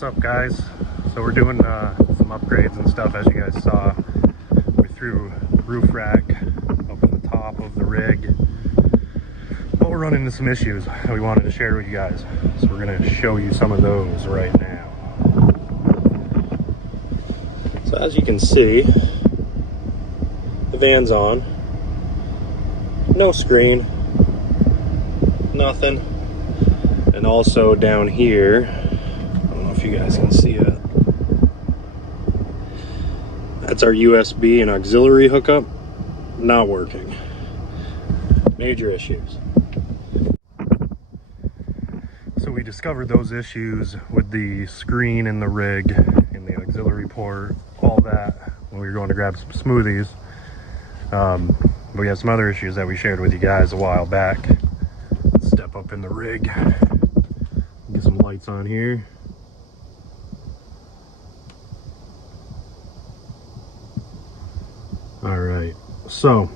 What's up, guys? So we're doing some upgrades and stuff. As you guys saw, we threw roof rack up in the top of the rig, but we're running into some issues that we wanted to share with you guys, so we're going to show you some of those right now. So as you can see, the van's on, no screen, nothing. And also down here, I don't know if you guys can see it, that's our USB and auxiliary hookup, not working. Major issues. So we discovered those issues with the screen in the rig, in the auxiliary port, all that, when we were going to grab some smoothies. But we have some other issues that we shared with you guys a while back. Let's step up in the rig. Get some lights on here. Alright, so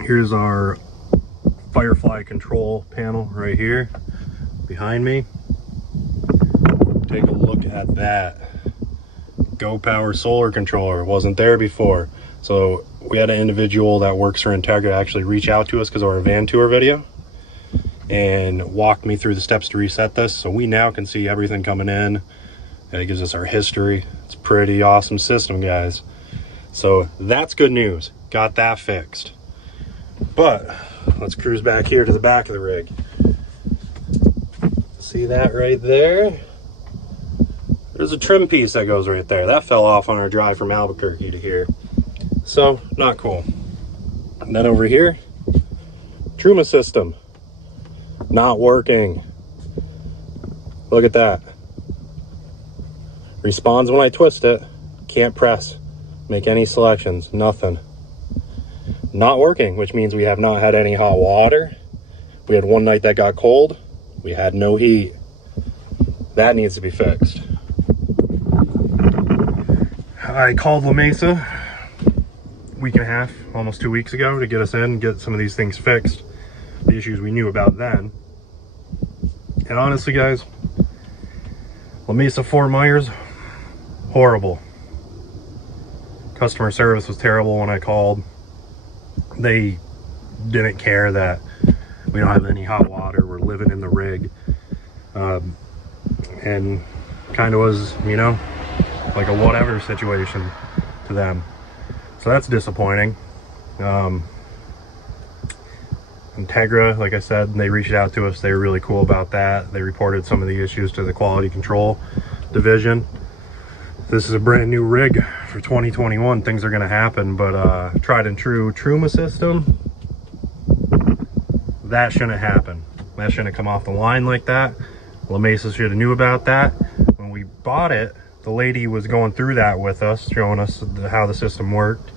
here's our Firefly control panel right here behind me. Take a look at that. GoPro solar controller, wasn't there before. So we had an individual that works for Entegra actually reach out to us because of our van tour video and walked me through the steps to reset this, so we now can see everything coming in, and it gives us our history. It's a pretty awesome system, guys. So that's good news, got that fixed. But let's cruise back here to the back of the rig. See that right there? There's a trim piece that goes right there. That fell off on our drive from Albuquerque to here, so not cool. And then over here, Truma system, not working. Look at that. Responds when I twist it. Can't press, make any selections, nothing. Not working, which means we have not had any hot water. We had one night that got cold. We had no heat. That needs to be fixed. I called La Mesa a week and a half, almost 2 weeks ago, to get us in, get some of these things fixed. The issues we knew about then. And honestly, guys, La Mesa Fort Myers, horrible. Customer service was terrible when I called. They didn't care that we don't have any hot water, we're living in the rig, and kind of was, you know, like a whatever situation to them. So that's disappointing. Entegra, like I said, they reached out to us. They were really cool about that. They reported some of the issues to the quality control division. This is a brand new rig for 2021. Things are going to happen, but tried and true Truma system, that shouldn't happen. That shouldn't come off the line like that. La Mesa should have knew about that. When we bought it, the lady was going through that with us, showing us how the system worked.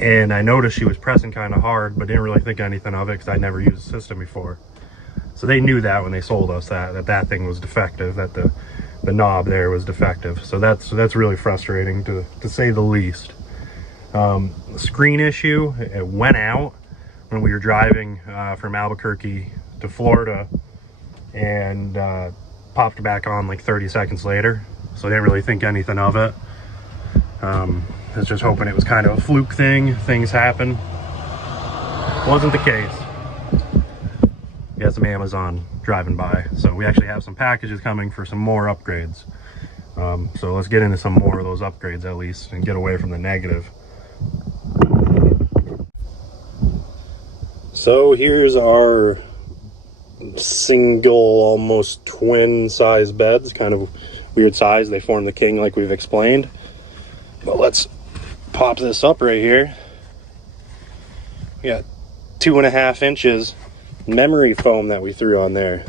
And I noticed she was pressing kind of hard, but didn't really think anything of it because I'd never used the system before. So they knew that when they sold us that thing was defective, that the knob there was defective. So that's really frustrating to say the least. The screen issue, it went out when we were driving from Albuquerque to Florida, and popped back on like 30 seconds later. So I didn't really think anything of it. I was just hoping it was kind of a fluke thing. Things happen. Wasn't the case. We had some Amazon driving by, so we actually have some packages coming for some more upgrades. So let's get into some more of those upgrades at least and get away from the negative. So here's our single, almost twin size beds, kind of weird size. They form the king like we've explained. But let's pop this up right here. We got 2.5 inches memory foam that we threw on there.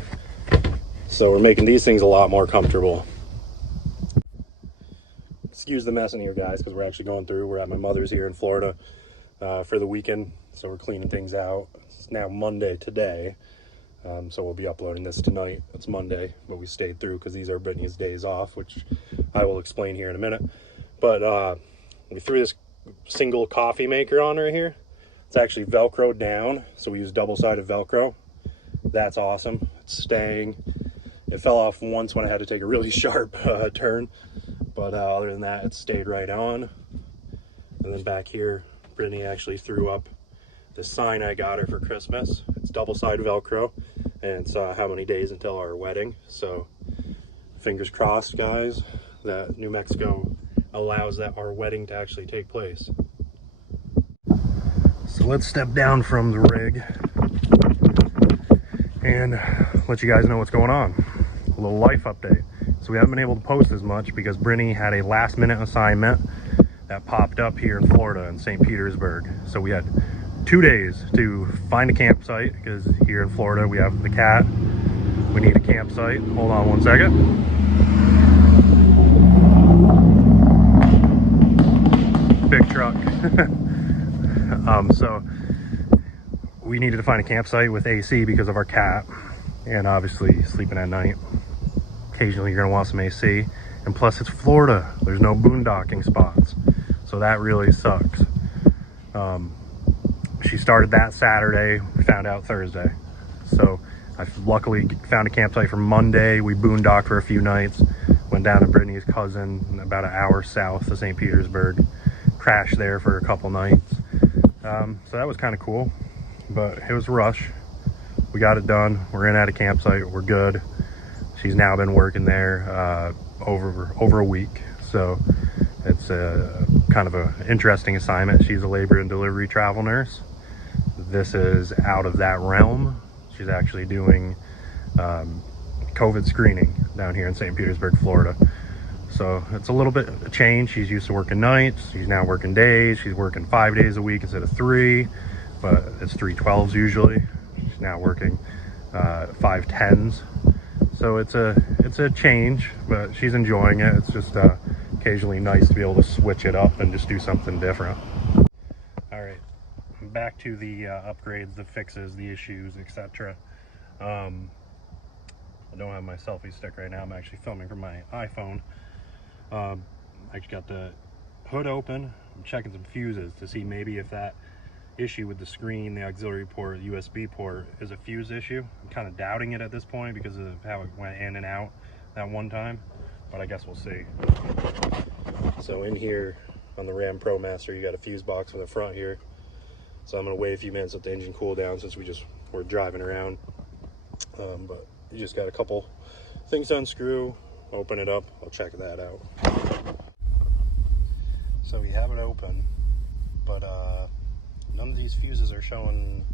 So we're making these things a lot more comfortable. Excuse the mess in here, guys, because we're actually going through. We're at my mother's here in Florida for the weekend. So we're cleaning things out. It's now Monday today. So we'll be uploading this tonight. It's Monday, but we stayed through because these are Brittany's days off, which I will explain here in a minute. But we threw this single coffee maker on right here. It's actually Velcro down, so we use double-sided Velcro. That's awesome. It's staying. It fell off once when I had to take a really sharp turn, but other than that, it stayed right on. And then back here, Brittany actually threw up the sign I got her for Christmas. It's double-side Velcro, and it's how many days until our wedding. So fingers crossed, guys, that New Mexico allows that our wedding to actually take place. So let's step down from the rig and let you guys know what's going on. A little life update. So we haven't been able to post as much because Brittany had a last-minute assignment that popped up here in Florida in St. Petersburg. So we had 2 days to find a campsite because here in Florida we have the cat. We need a campsite. Hold on one second. Big truck. So we needed to find a campsite with AC because of our cat, and obviously sleeping at night. Occasionally you're gonna want some AC, and plus it's Florida. There's no boondocking spots, so that really sucks. She started that Saturday. We found out Thursday. So I luckily found a campsite for Monday. We boondocked for a few nights. Went down to Brittany's cousin about an hour south of St. Petersburg. Crashed there for a couple nights. So that was kind of cool, but it was a rush. We got it done. We're in at a campsite. We're good. She's now been working there over a week. So it's kind of an interesting assignment. She's a labor and delivery travel nurse. This is out of that realm. She's actually doing COVID screening down here in St. Petersburg, Florida. So it's a little bit of a change. She's used to working nights. She's now working days. She's working 5 days a week instead of 3, but it's 3/12s usually. She's now working 5/10s. So it's a change, but she's enjoying it. It's just occasionally nice to be able to switch it up and just do something different. All right, back to the upgrades, the fixes, the issues, etc. I don't have my selfie stick right now. I'm actually filming from my iPhone. I just got the hood open. I'm checking some fuses to see maybe if that issue with the screen, the auxiliary port, the USB port is a fuse issue. I'm kind of doubting it at this point because of how it went in and out that one time, but I guess we'll see. So in here on the Ram ProMaster, you got a fuse box in the front here. So I'm gonna wait a few minutes, let the engine cool down since we're driving around. But you just got a couple things to unscrew, open it up. I'll check that out. So we have it open, but none of these fuses are showing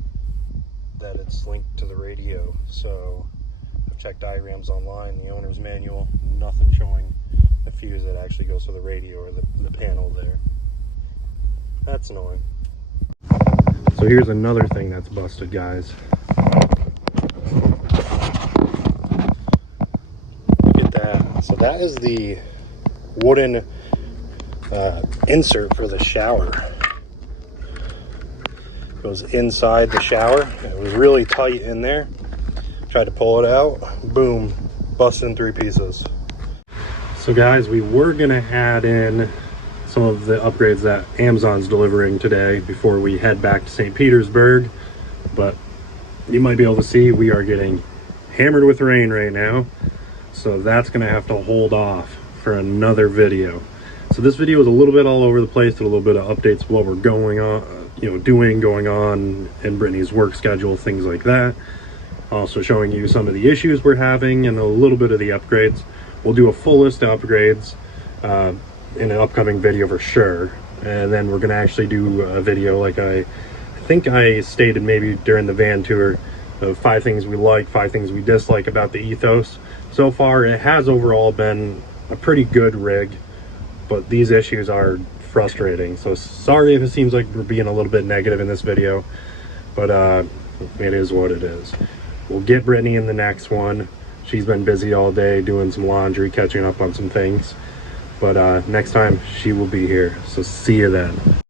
that it's linked to the radio. So I've checked diagrams online, the owner's manual, nothing showing the fuse that actually goes to the radio or the panel there. That's annoying. So here's another thing that's busted, guys. Look at that. So that is the wooden insert for the shower. It goes inside the shower. It was really tight in there. Tried to pull it out. Boom. Busted in 3 pieces. So guys, we were gonna add in some of the upgrades that Amazon's delivering today before we head back to St. Petersburg, but you might be able to see we are getting hammered with rain right now, so that's gonna have to hold off for another video. So this video is a little bit all over the place, a little bit of updates of what we're going on, going on in Brittany's work schedule, things like that. Also showing you some of the issues we're having and a little bit of the upgrades. We'll do a full list of upgrades in an upcoming video for sure, and then we're gonna actually do a video like I think I stated maybe during the van tour of 5 things we like, 5 things we dislike about the Ethos. So far it has overall been a pretty good rig, but these issues are frustrating. So sorry if it seems like we're being a little bit negative in this video, but it is what it is. We'll get Brittany in the next one. She's been busy all day doing some laundry, catching up on some things. But next time she will be here. So see you then.